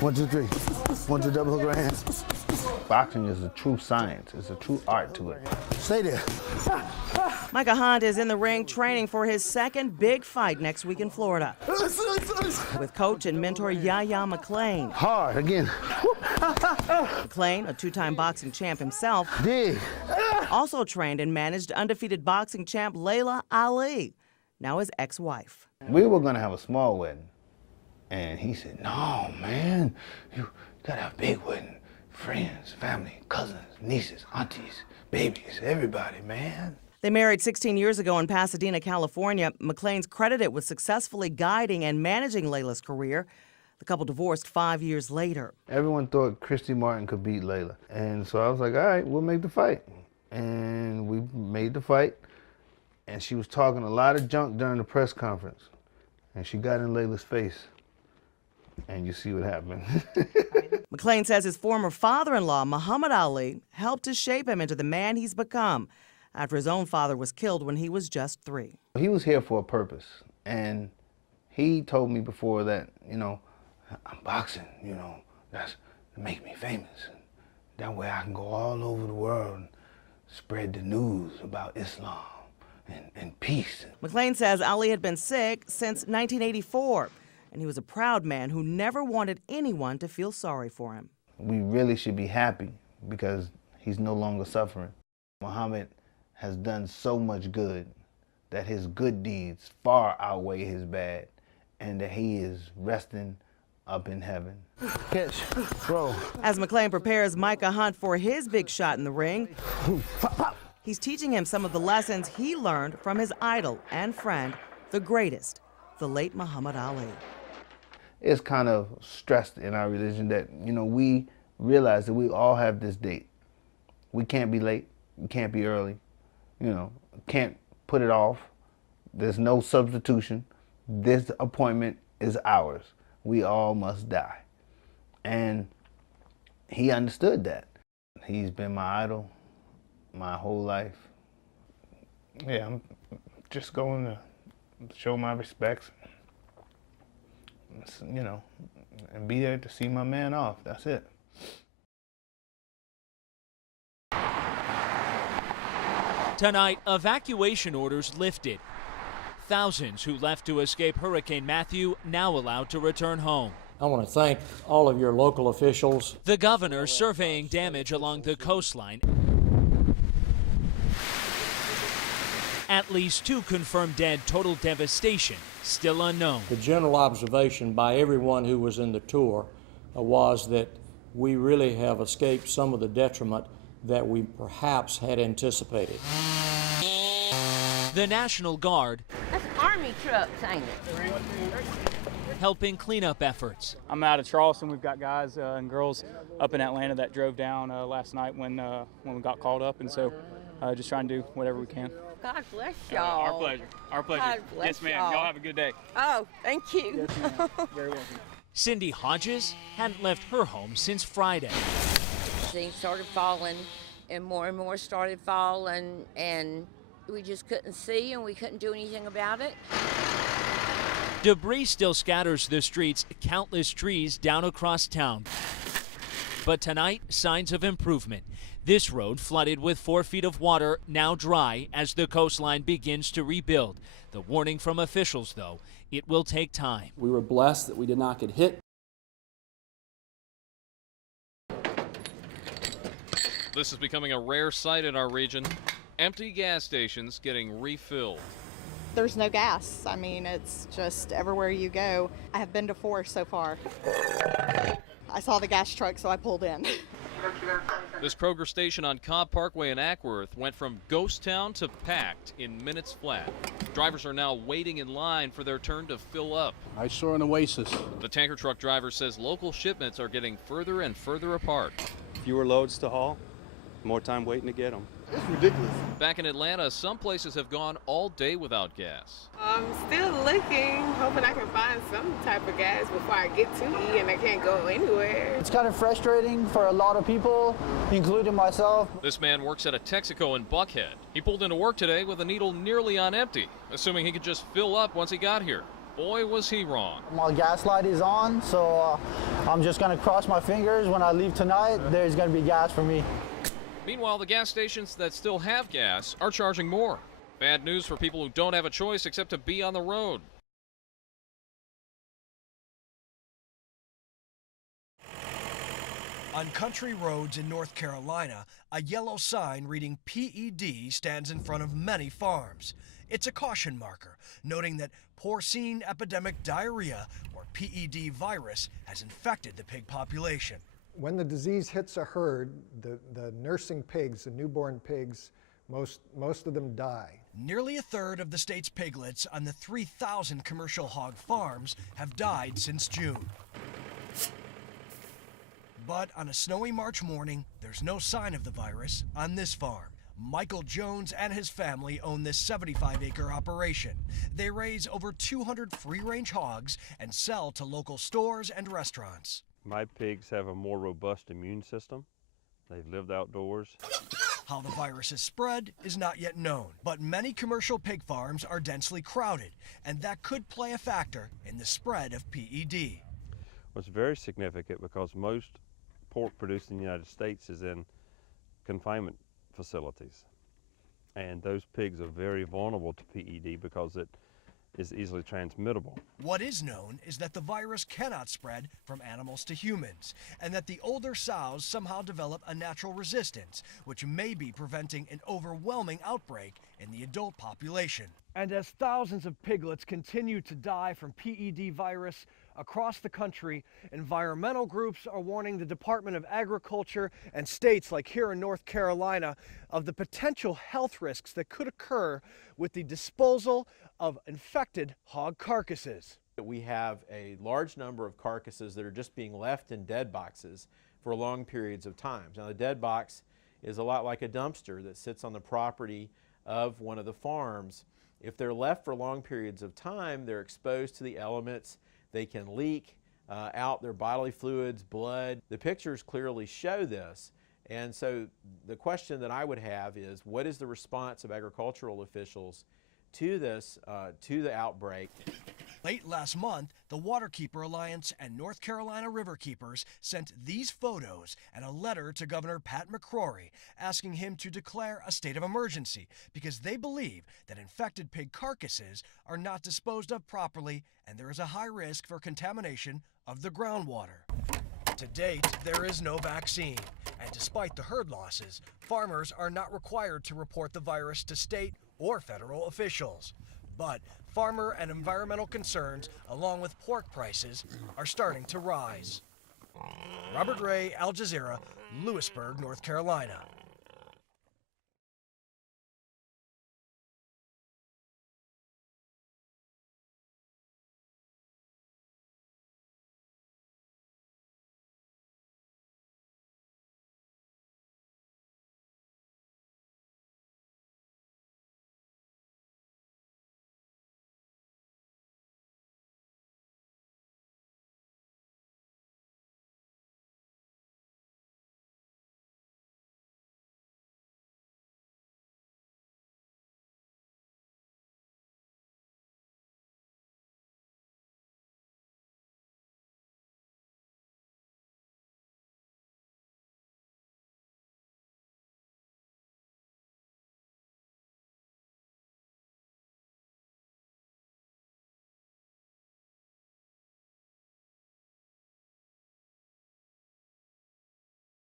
1, 2, 3. 1, 2, double hook right hand. Boxing is a true science. It's a true art to it. Stay there. Micah Hunt is in the ring training for his second big fight next week in Florida with coach and mentor Yaya McClain. Hard, again. McClain, a two-time boxing champ himself, Dig. also trained and managed undefeated boxing champ Layla Ali, now his ex-wife. We were going to have a small wedding, and he said, no, man, you got to have a big wedding. Friends, family, cousins, nieces, aunties, babies, everybody, man. They married 16 years ago in Pasadena, California. McClain's credited with successfully guiding and managing Layla's career. The couple divorced 5 years later. Everyone thought Christy Martin could beat Layla. And so I was like, all right, we'll make the fight. And we made the fight. And she was talking a lot of junk during the press conference. And she got in Layla's face. And you see what happened. McClain says his former father-in-law, Muhammad Ali, helped to shape him into the man he's become after his own father was killed when he was just 3. He was here for a purpose. And he told me before that, you know, I'm boxing, you know, that's to make me famous. That way I can go all over the world and spread the news about Islam and peace. McClain says Ali had been sick since 1984, and he was a proud man who never wanted anyone to feel sorry for him. We really should be happy because he's no longer suffering. Muhammad has done so much good that his good deeds far outweigh his bad, and that he is resting up in heaven. Catch, roll. As McClain prepares Micah Hunt for his big shot in the ring, he's teaching him some of the lessons he learned from his idol and friend, the greatest, the late Muhammad Ali. It's kind of stressed in our religion that, you know, we realize that we all have this date. We can't be late, we can't be early, you know, can't put it off. There's no substitution. This appointment is ours. We all must die. And he understood that. He's been my idol my whole life. Yeah, I'm just going to show my respects, you know, and be there to see my man off. That's it. Tonight, evacuation orders lifted. Thousands who left to escape Hurricane Matthew now allowed to return home. I want to thank all of your local officials. The governor surveying damage along the coastline. At least 2 confirmed dead, total devastation still unknown. The general observation by everyone who was in the tour was that we really have escaped some of the detriment that we perhaps had anticipated. The National Guard That's Army trucks, ain't it? helping cleanup efforts. I'm out of Charleston. We've got guys and girls up in Atlanta that drove down last night when we got called up, and so just trying to do whatever we can. God bless y'all. Our pleasure. Our pleasure. God bless Yes, ma'am. y'all. Y'all have a good day. Oh, thank you. Yes, ma'am. Very welcome. Cindy Hodges hadn't left her home since Friday. Things started falling, and more started falling, and we just couldn't see, and we couldn't do anything about it. Debris still scatters the streets, countless trees down across town. But tonight, signs of improvement. This road flooded with 4 feet of water, now dry as the coastline begins to rebuild. The warning from officials, though, it will take time. We were blessed that we did not get hit. This is becoming a rare sight in our region. Empty gas stations getting refilled. There's no gas. I mean, it's just everywhere you go. I have been to 4 so far. I saw the gas truck, so I pulled in. This Kroger station on Cobb Parkway in Ackworth went from ghost town to packed in minutes flat. Drivers are now waiting in line for their turn to fill up. I saw an oasis. The tanker truck driver says local shipments are getting further and further apart. Fewer loads to haul, more time waiting to get them. It's ridiculous. Back in Atlanta, some places have gone all day without gas. I'm still looking, hoping I can find some type of gas before I get to E, and I can't go anywhere. It's kind of frustrating for a lot of people, including myself. This man works at a Texaco in Buckhead. He pulled into work today with a needle nearly on empty, assuming he could just fill up once he got here. boy, was he wrong. My gas light is on, so I'm just gonna cross my fingers. When I leave tonight, there's gonna be gas for me. Meanwhile, the gas stations that still have gas are charging more. Bad news for people who don't have a choice except to be on the road. On country roads in North Carolina, a yellow sign reading PED stands in front of many farms. It's a caution marker, noting that porcine epidemic diarrhea, or PED virus, has infected the pig population. When the disease hits a herd, the nursing pigs, the newborn pigs, most of them die. Nearly a third of the state's piglets on the 3,000 commercial hog farms have died since June. But on a snowy March morning, there's no sign of the virus on this farm. Michael Jones and his family own this 75-acre operation. They raise over 200 free-range hogs and sell to local stores and restaurants. My pigs have a more robust immune system. They've lived outdoors. How the virus is spread is not yet known, but many commercial pig farms are densely crowded, and that could play a factor in the spread of PED. It's very significant because most pork produced in the United States is in confinement facilities, and those pigs are very vulnerable to PED because it is easily transmittable. What is known is that the virus cannot spread from animals to humans, and that the older sows somehow develop a natural resistance, which may be preventing an overwhelming outbreak in the adult population. And as thousands of piglets continue to die from PED virus across the country, environmental groups are warning the Department of Agriculture and states like here in North Carolina of the potential health risks that could occur with the disposal of infected hog carcasses. We have a large number of carcasses that are just being left in dead boxes for long periods of time. Now, the dead box is a lot like a dumpster that sits on the property of one of the farms. If they're left for long periods of time, they're exposed to the elements. They can leak out their bodily fluids, blood. The pictures clearly show this. And so the question that I would have is, what is the response of agricultural officials to this, to the outbreak? Late last month, the Waterkeeper Alliance and North Carolina Riverkeepers sent these photos and a letter to Governor Pat McCrory asking him to declare a state of emergency because they believe that infected pig carcasses are not disposed of properly and there is a high risk for contamination of the groundwater. To date, there is no vaccine, and despite the herd losses, farmers are not required to report the virus to state or federal officials. But farmer and environmental concerns, along with pork prices, are starting to rise. Robert Ray, Al Jazeera, Lewisburg, North Carolina.